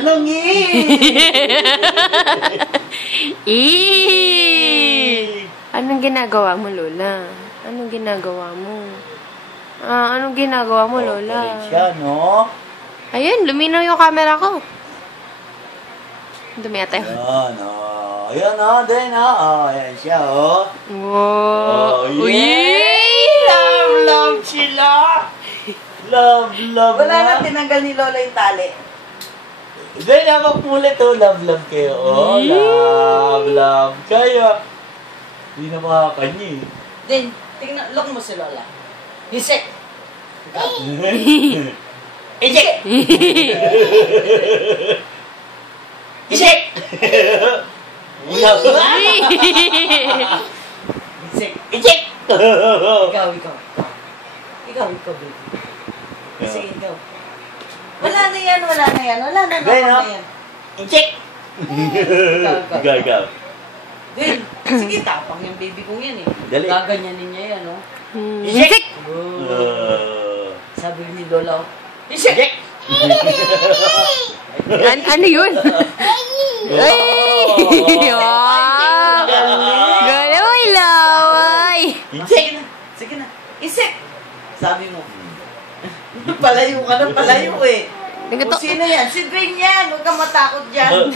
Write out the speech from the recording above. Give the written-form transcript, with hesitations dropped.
Anong Anong ginagawa mo, Lola? Anong ginagawa mo? Anong ginagawa mo, Lola? Siya, no? Ayun, luminaw yung camera ko. Dumi ata yun. Ayan, ayan, din, ayan siya, Wow. Love sila. Love Wala na. na, tinanggal ni Lola yung tali. Hindi, napapulit, love kayo. Love kayo. Hindi na makakanya, Then, tingnan, look mo si Lola. Hisek. Ejek! Ejek! Hisek. Ejek! Ikaw, baby. Sige, ikaw. Wala na yan. Wala na yan. Ejek! Ikaw. Then, sige, tapang yung baby kong yan eh. Dali. Gaganyanin niya yan, Isik! Sabi ni Lola, Isik! Ano yun? Galoy laway! Sige na. Isik! Sabi mo. Palayo ka na, palayo eh. Kung sino yan? Si Dwayne yan. Huwag kang matakot dyan.